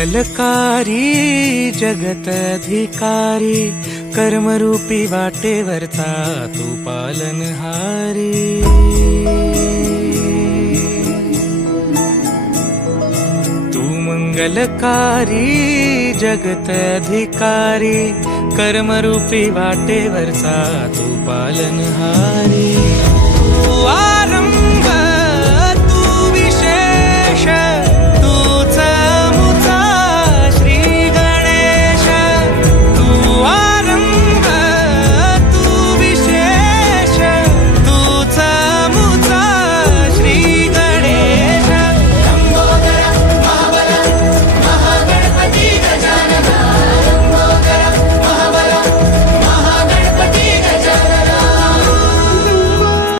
मंगलकारी जगत अधिकारी, कर्मरूपी वाटेवरचा तू पालनहारी। तू मंगलकारी जगत अधिकारी, कर्मरूपी वाटेवरचा तू पालनहारी।